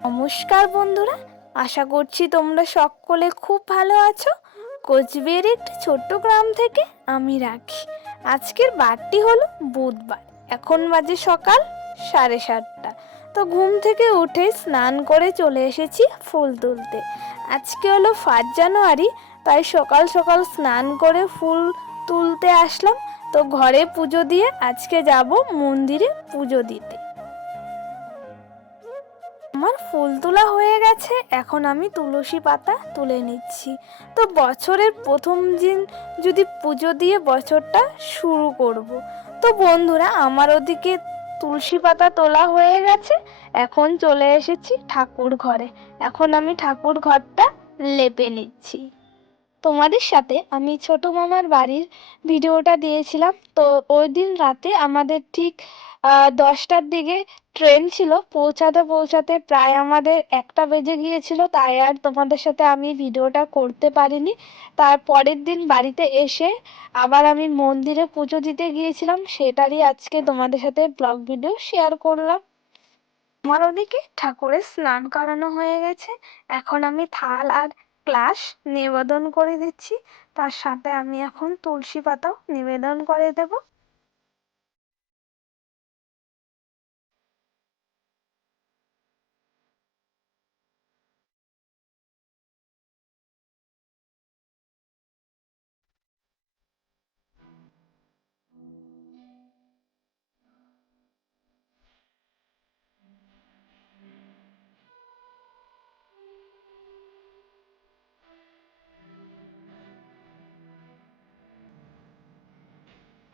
নমস্কার বন্ধুরা, আশা করছি তোমরা সকলে খুব ভালো আছো। কোচবিহারের একটি ছোট্ট গ্রাম থেকে আমি রাখি। আজকের বারটি হলো বুধবার, এখন বাজে সকাল সাড়ে সাতটা। তো ঘুম থেকে উঠে স্নান করে চলে এসেছি ফুল তুলতে। আজকে হলো ফার্স্ট জানুয়ারি, তাই সকাল সকাল স্নান করে ফুল তুলতে আসলাম। তো ঘরে পুজো দিয়ে আজকে যাব মন্দিরে পুজো দিতে। আমার ফুল তোলা হয়ে গেছে, এখন আমি তুলসী পাতা তুলে নিচ্ছি। তো বছরের প্রথম দিন যদি পুজো দিয়ে বছরটা শুরু করব। তো বন্ধুরা, আমার ওদিকে তুলসী পাতা তোলা হয়ে গেছে, এখন চলে এসেছি ঠাকুর ঘরে। এখন আমি ঠাকুর ঘরটা লেপে নিচ্ছি। তোমাদের সাথে আমি ছোট মামার বাড়ির ভিডিওটা দিয়েছিলাম, তো ওই দিন রাতে আমাদের ঠিক দশটার দিকে ট্রেন ছিল। পৌঁছাতে পৌঁছাতে প্রায় আমাদের একটা বেজে গিয়েছিল। তাই আর তোমাদের সাথে আমি ভিডিওটা করতে পারিনি। তার পরের দিন বাড়িতে এসে আবার আমি মন্দিরে পুজো দিতে গিয়েছিলাম। সেটারই আজকে তোমাদের সাথে ব্লগ ভিডিও শেয়ার করলাম। আমার ওদিকে ঠাকুরের স্নান করানো হয়ে গেছে। এখন আমি থাল আর গ্লাস নিবেদন করে দিচ্ছি। তার সাথে আমি এখন তুলসী পাতাও নিবেদন করে দেব।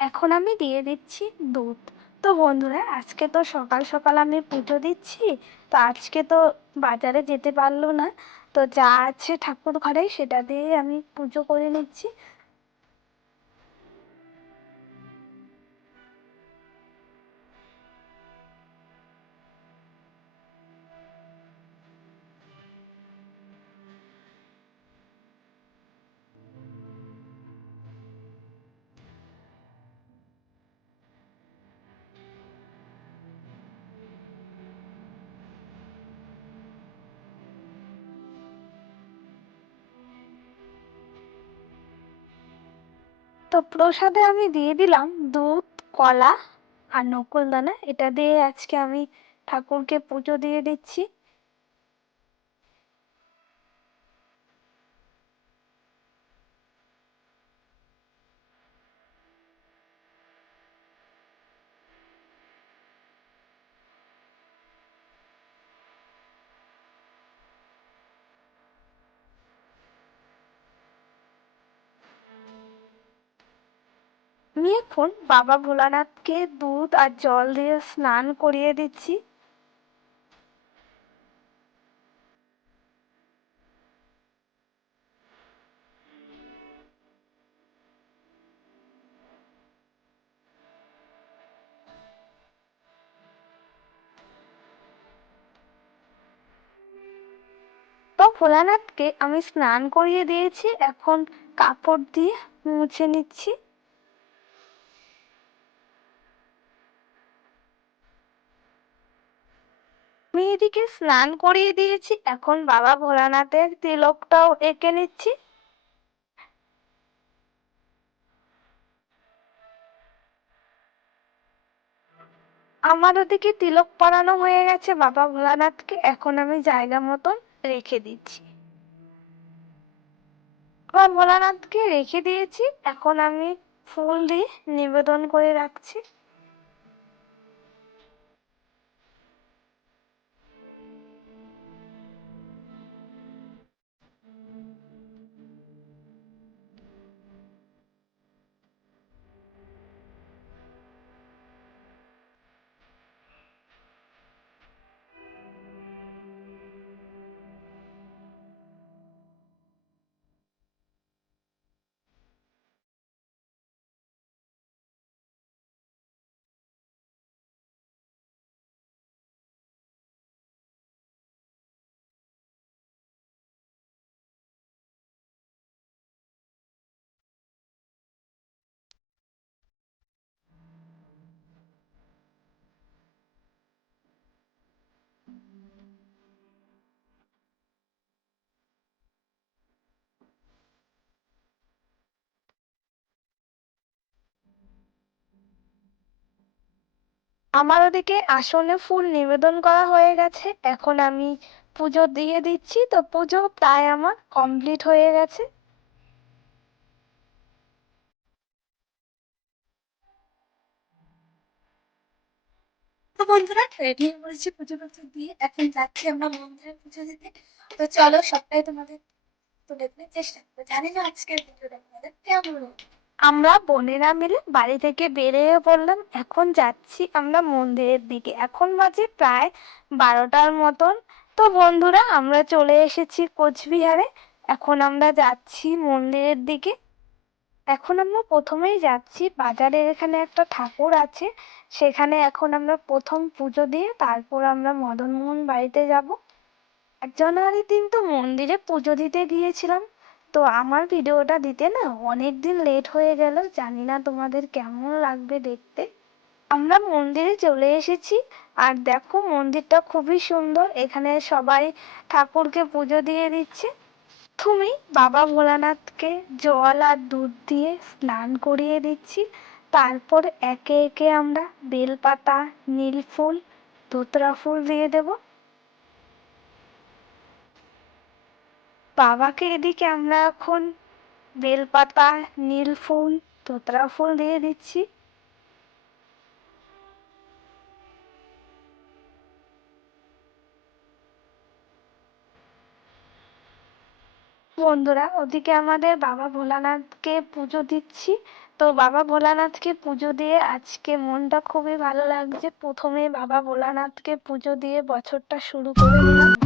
এখন আমি দিয়ে দিচ্ছি দুধ। তো বন্ধুরা, আজকে তো সকাল সকাল আমি পুজো দিচ্ছি, তো আজকে তো বাজারে যেতে পারল না। তো যা আছে ঠাকুর ঘরে সেটা দিয়ে আমি পুজো করে নিচ্ছি। তো প্রসাদে আমি দিয়ে দিলাম দুধ, কলা আর নকুলদানা এটা দিয়ে আজকে আমি ঠাকুরকে পুজো দিয়ে দিচ্ছি। এখন বাবা ভোলানাথকে দুধ আর জল দিয়ে স্নান করিয়ে দিচ্ছি। তো ভোলানাথকে আমি স্নান করিয়ে দিয়েছি, এখন কাপড় দিয়ে মুছে নিচ্ছি। এদিকে স্নান করিয়ে দিয়েছি, এখন বাবা ভোলানাথের তিলকটাও এঁকে নিচ্ছি। আমার ওদিকে তিলক পরানো হয়ে গেছে, বাবা ভোলানাথকে এখন আমি জায়গা মতন রেখে দিচ্ছি। বাবা ভোলানাথকে রেখে দিয়েছি, এখন আমি ফুল দিয়ে নিবেদন করে রাখছি। আমার ওদিকে আসলে ফুল নিবেদন করা হয়ে গেছে। এখন আমি পুজো দিয়ে দিচ্ছি, তো পুজো প্রায় আমার কমপ্লিট হয়ে গেছে। বন্ধুরা, রেডি পড়েছি পুজো টুজো দিয়ে। এখন যাচ্ছি আমরা মন্দিরে পুজো দিতে। তো চলো সবটাই তোমাদের তুলে চেষ্টা করব জানি না আজকের ভিডিওটা তোমাদের কেমন। আমরা বোনেরা মিলে বাড়ি থেকে বেরিয়ে পড়লাম। এখন যাচ্ছি আমরা মন্দিরের দিকে। এখন বাজে প্রায় বারোটার মতন। তো বন্ধুরা, আমরা চলে এসেছি কোচবিহারে। এখন আমরা যাচ্ছি মন্দিরের দিকে। এখন আমরা প্রথমেই যাচ্ছি বাজারের এখানে একটা ঠাকুর আছে। সেখানে এখন আমরা প্রথম পুজো দিয়ে তারপর আমরা মদনমোহন বাড়িতে যাব। এক জানুয়ারির দিন তো মন্দিরে পুজো দিতে গিয়েছিলাম। তো আমার ভিডিওটা দিতে না অনেক দিন লেট হয়ে গেল, জানি না তোমাদের কেমন লাগবে দেখতে। আমরা মন্দিরে চলে এসেছি, আর দেখো মন্দিরটা খুবই সুন্দর, এখানে সবাই ঠাকুরকে পুজো দিয়ে দিচ্ছে। তুমি বাবা ভোলানাথকে জল আর দুধ দিয়ে স্নান করিয়ে দিচ্ছি, তারপর একে একে আমরা বেলপাতা, নীল ফুল, ধুতরা ফুল দিয়ে দেব। বাবাকে এদিকে আমরা এখন বেলপাতা, নীল ফুল, তোতরা ফুল দিয়ে দিচ্ছি। বন্ধুরা, ওদিকে আমাদের বাবা ভোলানাথকে পুজো দিচ্ছি। তো বাবা ভোলানাথকে পুজো দিয়ে আজকে মনটা খুবই ভালো লাগছে। প্রথমে বাবা ভোলানাথকে পুজো দিয়ে বছরটা শুরু করে দিলাম।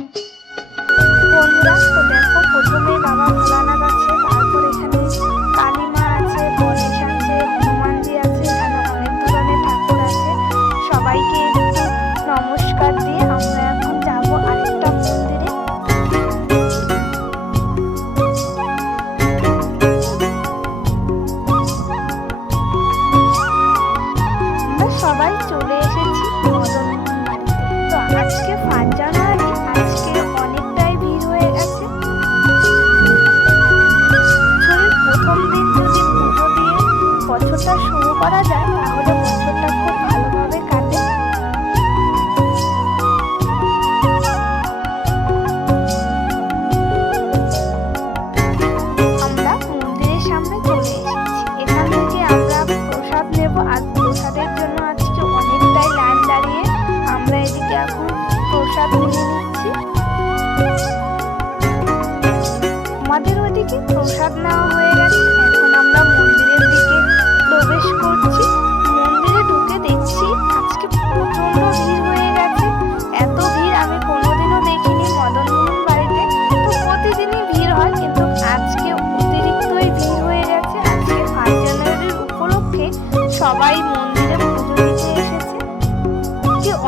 বন্ধুরা তো দেখো প্রথমে বাবা ভোলানাথ আছে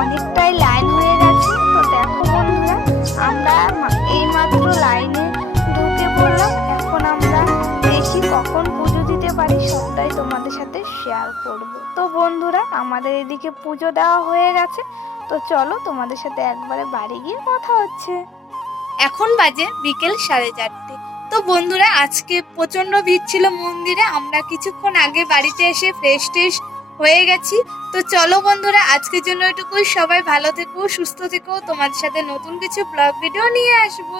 অনেকটাই লাইন হয়ে গেছে তো দেখো বন্ধুরা, আমরা এইমাত্র লাইনে ঢুকে পড়লাম। এখন আমরা দেখি কখন পুজো দিতে পারি, সবটাই তোমাদের সাথে শেয়ার করব। তো বন্ধুরা, আমাদের এদিকে পুজো দেওয়া হয়ে গেছে, তো চলো তোমাদের সাথে একবারে বাড়ি গিয়ে কথা হচ্ছে। এখন বাজে বিকেল সাড়ে চারটে। তো বন্ধুরা, আজকে প্রচণ্ড ভিড় ছিল মন্দিরে, আমরা কিছুক্ষণ আগে বাড়িতে এসে ফ্রেশ ট্রেশ হয়ে গেছি। তো চলো বন্ধুরা, আজকের জন্য এটুকুই। সবাই ভালো থেকো, সুস্থ থেকো। তোমাদের সাথে নতুন কিছু ব্লগ ভিডিও নিয়ে আসব।